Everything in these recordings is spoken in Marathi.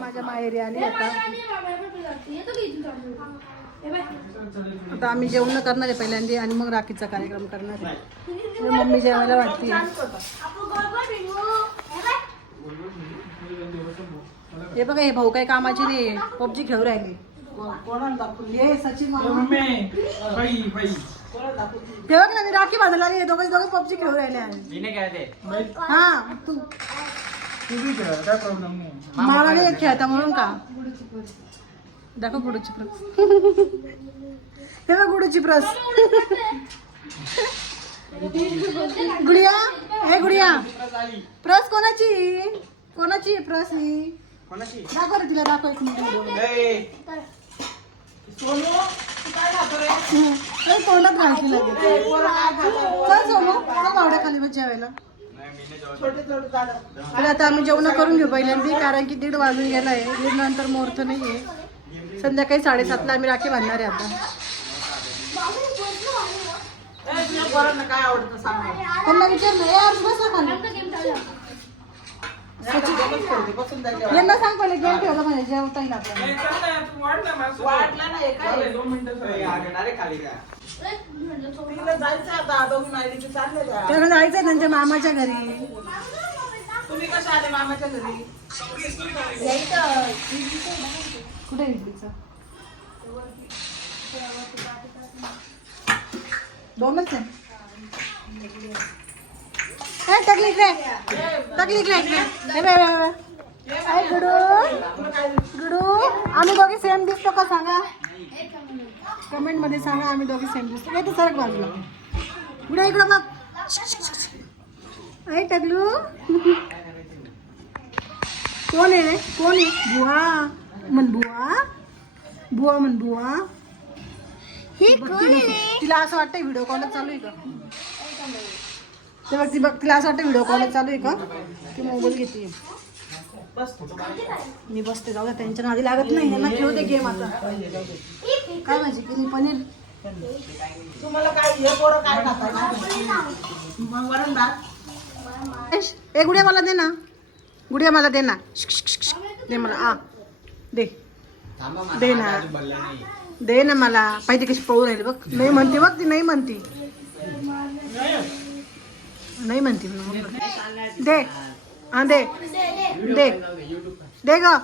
माझ्या माहेरी आली आता. आता आम्ही जेवण करणार आहे पहिल्यांदा आणि मग राखीचा कार्यक्रम करणार आहे. मम्मी जेवायला वाटते. हे बघा. हे भाऊ काही कामाची नाही पबजी खेळू राहिले. हे. हे बघ ना मी राखी बांधायला आली दोघे दोघे पबजी खेळू राहिले आहे. हा तू. मला नाही खेळता म्हणून का? दाखव गुडूची प्रस हे बघ गुडूची प्रस गुडिया हे गुडिया. प्रस कोणाची? कोणाची आहे प्रस ही? दाखव रे तिला दाखव एक मिनिट. हम्म. ए, तोंडात घालते लगेच सोनू चल बावड्या खाली बस जेवायला. आणि आता आम्ही जेवण करून घेऊ पहिल्यांदा कारण की दीड वाजून गेलाय. दीड नंतर मुहूर्त नाहीये. संध्याकाळी साडेसातला आम्ही राखी बांधणार आहे आता. त्यांना विचारलं यार बस ना खाली यांना सांग पहिले गेम ठेवलं म्हणजे जेवता येईल आपल्याला. त्याला जायचंय त्यांच्या मामाच्या घरी. तुम्ही कशा आले मामाच्या घरी? कुठे इडलीचा दोनच आहे. बे, बे, बे. ए, गुडू. गुडू आम्ही दोघे सेम दिसतो का सांगा? कमेंटमध्ये सांगा आम्ही दोघे सेम दिसतो. येते सरक बाजूला. गुडा इकडं बघ. आहे टकलू कोण आहे? कोण आहे? बुवा. म्हण बुवा. बुवा म्हण बुवा. तिने- तिला असं वाटतं व्हिडिओ कॉल चालू आहे का? ते बघ ती बघ तिला असं वाटतं व्हिडिओ कॉल चालू आहे का? ती मोबाईल घेते. मी बसते जाऊ द्या त्यांच्या नादी लागत नाही यांना खेळू दे गेम आता. काय माझी केली पनीर? तुम्हाला काय हे पोरं काय खातात? मग वरण भात? एश, ए गुडिया मला दे ना. गुडिया मला दे ना. दे मला. आ दे. दे ना. दे ना मला. पाहिजे कशी पळू राहिली बघ. नाही म्हणते बघ ती नाही म्हणती. नाही म्हणते म्हणून. दे. हा दे. दे. दे ग.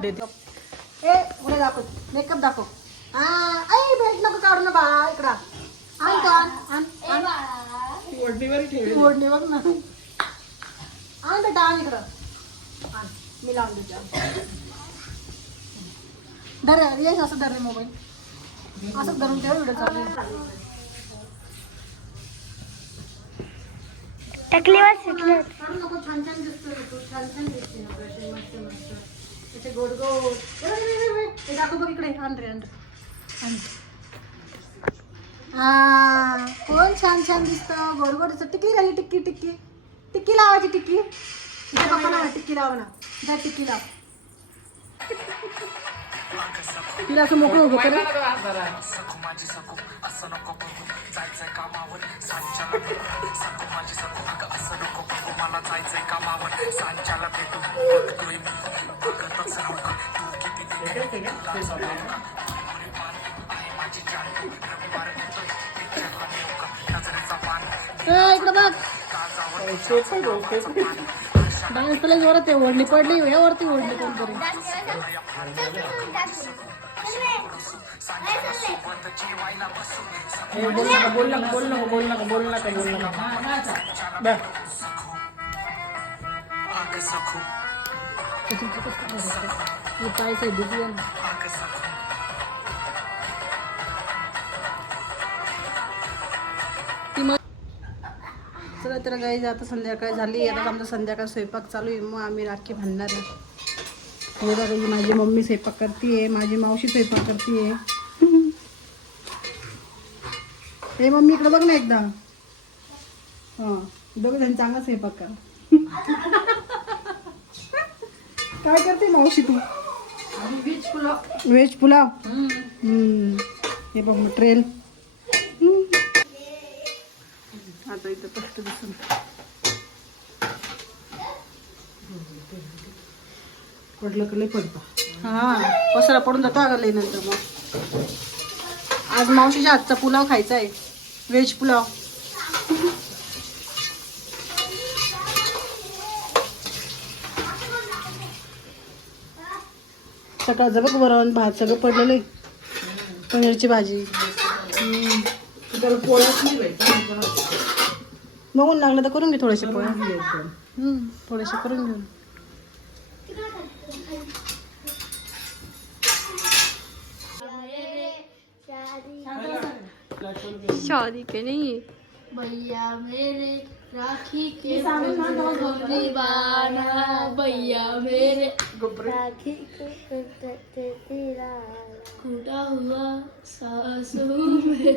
दे. दे ए पुढे दाखव. मेकअप दाखव. हा ऐ भेट नको काढू ना बा इकडं. आण तो आण ओढणी बघ ना. बेटा आण इकडं. आण मी लावून देते. धर असं धर रे मोबाईल. असं धरून ठेव व्हिडिओ चालू. आहे. काढू छान छान दिसतो छान छान दिसते ना असे मस्त मस्त. त्याचे गोड गोड. ए, दाखव बघ इकडे आण रे हा कोण छान छान दिसतं. गोड गोड दिसतं. टिक्की झाली टिक्की टिक्की. टिक्की लावायची टिक्की. इथे टिक्की लावा ना. टिक्की लाव. तिला असं मोकळं उभं करा. इकडं बघ. डान्स तुला जोरात आहे ओढणी पडली यावरती ओढणी कोणतरी बोल नका बोल नका बोल नका बोल नका बोल नका बोल नका बघ. हे पाय चला तर काही आता संध्याकाळ झाली. आता आमचा संध्याकाळ स्वयंपाक चालू आहे. मग आम्ही राखी बांधणार आहे. हे बघा ही माझी मम्मी स्वयंपाक करते माझी मावशी स्वयंपाक करते हे मम्मी इकडे बघ ना एकदा. हां दोघं जण चांगला स्वयंपाक कर. काय करते मावशी तू? व्हेज पुलाव. हम्म. हे बघ मटेरियल आता इथं स्पष्ट दिसून पडलं का लय पडतं? हा पसरा पडून जातो अगं लई नंतर मग. आज मावशीच्या हातचा पुलाव खायचा आहे व्हेज पुलाव. सकाळचं बघ वरण भात सगळं पडलेलं आहे. पनीरची भाजी. पोळ्याच नाही बघून लागलं तर करून घे थोडेसे पोळ्या. एकदम हम्म, थोडेसे करून घेऊ शादी के नहीं. भैया मेरे राखी के गोरी बाना भैया मेरे राखी को तेरा टूटा हुआ सासू में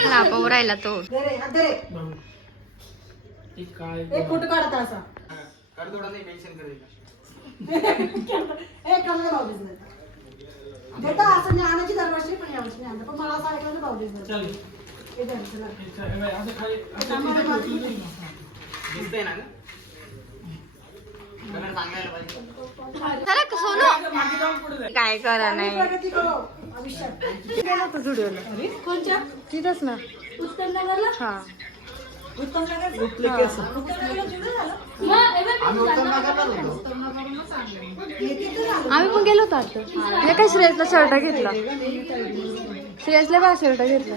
लापावर राहिला तो एक फोटो काढता असा असं ज्ञानाची दरवर्षी पण यावर्षी पण मला असं ऐकलं भाऊ बिझनेस हे. हे हे. ना. काय करा आम्ही नाही तिथंच ना. उत्तम नगरला हा. केस. आम्ही पण गेलो होतो आता. हे काय श्रेयसला शर्ट घेतला? श्रेयसला बा शर्ट घेतला.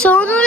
सोनू